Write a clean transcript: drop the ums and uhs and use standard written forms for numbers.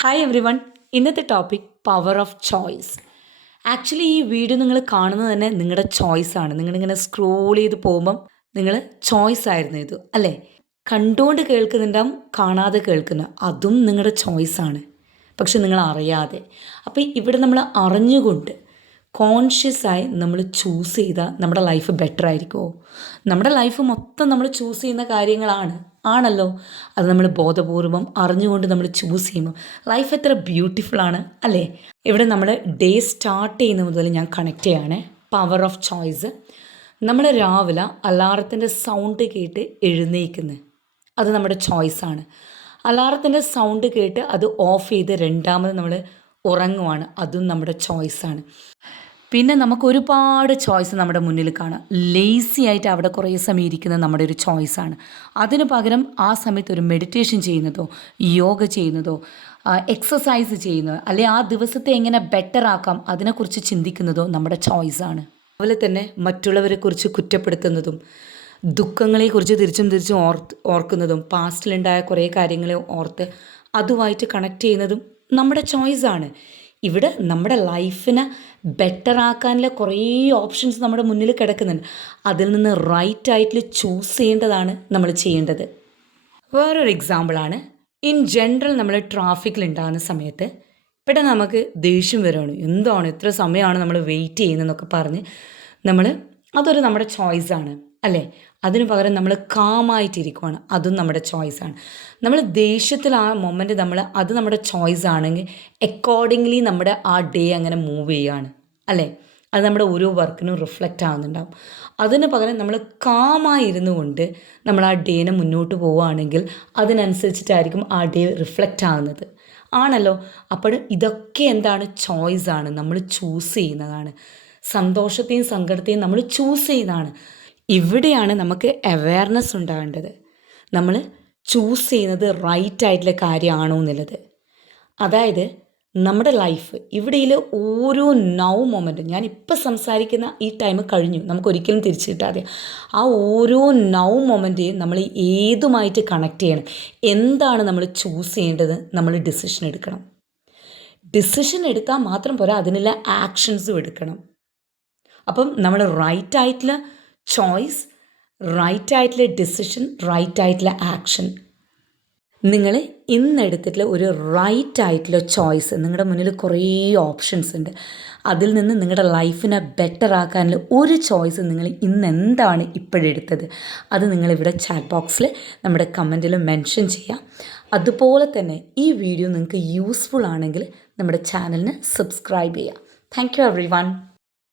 Hi everyone. ഇന്നത്തെ topic power of choice. Actually ഈ video നിങ്ങൾ കാണുന്നത് തന്നെ നിങ്ങളുടെ ചോയ്സാണ്. നിങ്ങളിങ്ങനെ സ്ക്രോൾ ചെയ്ത് പോകുമ്പം നിങ്ങൾ ചോയ്സ് ആയിരുന്നു ഇത് അല്ലേ? കണ്ടുകൊണ്ട് കേൾക്കുന്നുണ്ടാവും, കാണാതെ കേൾക്കുന്ന അതും നിങ്ങളുടെ ചോയ്സാണ്. പക്ഷെ നിങ്ങൾ അറിയാതെ. അപ്പോൾ ഇവിടെ നമ്മൾ അറിഞ്ഞുകൊണ്ട് കോൺഷ്യസായി നമ്മൾ ചൂസ് ചെയ്താൽ നമ്മുടെ ലൈഫ് ബെറ്റർ ആയിരിക്കുമോ? നമ്മുടെ ലൈഫ് മൊത്തം നമ്മൾ ചൂസ് ചെയ്യുന്ന കാര്യങ്ങളാണ് ആണല്ലോ. അത് നമ്മൾ ബോധപൂർവം അറിഞ്ഞുകൊണ്ട് നമ്മൾ ചൂസ് ചെയ്യുമ്പോൾ ലൈഫ് എത്ര ബ്യൂട്ടിഫുൾ ആണ് അല്ലേ? ഇവിടെ നമ്മൾ ഡേ സ്റ്റാർട്ട് ചെയ്യുന്ന മുതൽ ഞാൻ കണക്ട് ചെയ്യാണ് പവർ ഓഫ് ചോയ്സ്. നമ്മൾ രാവിലെ അലാറത്തിൻ്റെ സൗണ്ട് കേട്ട് എഴുന്നേൽക്കുന്നത് അത് നമ്മുടെ ചോയ്സാണ്. അലാറത്തിൻ്റെ സൗണ്ട് കേട്ട് അത് ഓഫ് ചെയ്ത് രണ്ടാമത് നമ്മൾ ഉറങ്ങുവാണ്, അതും നമ്മുടെ ചോയ്സാണ്. പിന്നെ നമുക്ക് ഒരുപാട് ചോയ്സ് നമ്മുടെ മുന്നിൽ കാണാം. ലേസി ആയിട്ട് അവിടെ കുറേ സമയം ഇരിക്കുന്നത് നമ്മുടെ ഒരു ചോയ്സാണ്. അതിന് പകരം ആ സമയത്ത് ഒരു മെഡിറ്റേഷൻ ചെയ്യുന്നതോ യോഗ ചെയ്യുന്നതോ എക്സസൈസ് ചെയ്യുന്നതോ അല്ലെങ്കിൽ ആ ദിവസത്തെ എങ്ങനെ ബെറ്റർ ആക്കാം അതിനെക്കുറിച്ച് ചിന്തിക്കുന്നതോ നമ്മുടെ ചോയ്സാണ്. അതുപോലെ തന്നെ മറ്റുള്ളവരെക്കുറിച്ച് കുറ്റപ്പെടുത്തുന്നതും ദുഃഖങ്ങളെക്കുറിച്ച് തിരിച്ചും ഓർക്കുന്നതും പാസ്റ്റിലുണ്ടായ കുറേ കാര്യങ്ങളെ ഓർത്ത് അതുമായിട്ട് കണക്ട് ചെയ്യുന്നതും നമ്മുടെ ചോയ്സാണ്. ഇവിടെ നമ്മുടെ ലൈഫിനെ ബെറ്റർ ആക്കാനുള്ള കുറേ ഓപ്ഷൻസ് നമ്മുടെ മുന്നിൽ കിടക്കുന്നുണ്ട്. അതിൽ നിന്ന് റൈറ്റ് ആയിട്ട് ചൂസ് ചെയ്യേണ്ടതാണ് നമ്മൾ ചെയ്യേണ്ടത്. വേറൊരു എക്സാമ്പിളാണ്, ഇൻ ജനറൽ നമ്മൾ ട്രാഫിക്കിലുണ്ടാകുന്ന സമയത്ത് പെട്ടെന്ന് നമുക്ക് ദേഷ്യം വരികയാണ്. എന്താണ് ഇത്ര സമയമാണ് നമ്മൾ വെയിറ്റ് ചെയ്യുന്നതെന്നൊക്കെ പറഞ്ഞ് അതൊരു നമ്മുടെ ചോയ്സാണ് അല്ലേ? അതിന് പകരം നമ്മൾ കാമായിട്ടിരിക്കുവാണ്, അതും നമ്മുടെ ചോയ്സാണ്. നമ്മൾ ദേഷ്യത്തിൽ ആ മൊമെൻ്റ് അത് നമ്മുടെ ചോയ്സ് ആണെങ്കിൽ അക്കോർഡിംഗ്ലി നമ്മുടെ ആ ഡേ അങ്ങനെ മൂവ് ചെയ്യുകയാണ് അല്ലേ? അത് നമ്മുടെ ഓരോ വർക്കിനും റിഫ്ലക്റ്റ് ആകുന്നുണ്ടാവും. അതിന് പകരം നമ്മൾ കാമായിരുന്നു കൊണ്ട് നമ്മൾ ആ ഡേനെ മുന്നോട്ട് പോവുകയാണെങ്കിൽ അതിനനുസരിച്ചിട്ടായിരിക്കും ആ ഡേ റിഫ്ലക്റ്റ് ആകുന്നത് ആണല്ലോ. അപ്പോൾ ഇതൊക്കെ എന്താണ്? ചോയ്സാണ്, നമ്മൾ ചൂസ് ചെയ്യുന്നതാണ്. സന്തോഷത്തെയും സങ്കടത്തെയും നമ്മൾ ചൂസ് ചെയ്യുന്നതാണ്. ഇവിടെയാണ് നമുക്ക് അവെയർനെസ് ഉണ്ടാകേണ്ടത്. നമ്മൾ ചൂസ് ചെയ്യുന്നത് റൈറ്റ് ആയിട്ടുള്ള കാര്യമാണോ എന്നുള്ളത്. അതായത് നമ്മുടെ ലൈഫ് ഇവിടെയിൽ ഓരോ നൗ മൊമെൻറ്റും, ഞാനിപ്പോൾ സംസാരിക്കുന്ന ഈ ടൈം കഴിഞ്ഞു, നമുക്കൊരിക്കലും തിരിച്ചു കിട്ടാതെ. ആ ഓരോ നൗ മൊമെൻറ്റെയും നമ്മൾ ഏതുമായിട്ട് കണക്ട് ചെയ്യണം. എന്താണ് നമ്മൾ ചൂസ് ചെയ്യേണ്ടത്? നമ്മൾ ഡിസിഷൻ എടുക്കണം. ഡിസിഷൻ എടുത്താൽ മാത്രം പോരാ, അതിനുള്ള ആക്ഷൻസും എടുക്കണം. അപ്പം നമ്മൾ റൈറ്റ് ആയിട്ടുള്ള ചോയ്സ്, റൈറ്റ് ആയിട്ടുള്ള ഡിസിഷൻ, റൈറ്റ് ആയിട്ടുള്ള ആക്ഷൻ. നിങ്ങൾ ഇന്നെടുത്തിട്ടുള്ള ഒരു റൈറ്റ് ആയിട്ടുള്ള ചോയ്സ്, നിങ്ങളുടെ മുന്നിൽ കുറേ ഓപ്ഷൻസ് ഉണ്ട്. അതിൽ നിന്ന് നിങ്ങളുടെ ലൈഫിനെ ബെറ്റർ ആക്കാനുള്ള ഒരു ചോയ്സ് നിങ്ങൾ ഇന്ന് എന്താണ് ഇപ്പോഴെടുത്തത് അത് നിങ്ങളിവിടെ ചാറ്റ് ബോക്സിൽ നമ്മുടെ കമൻറ്റിൽ മെൻഷൻ ചെയ്യാം. അതുപോലെ തന്നെ ഈ വീഡിയോ നിങ്ങൾക്ക് യൂസ്ഫുൾ ആണെങ്കിൽ നമ്മുടെ ചാനലിന് സബ്സ്ക്രൈബ് ചെയ്യാം. Thank you every one.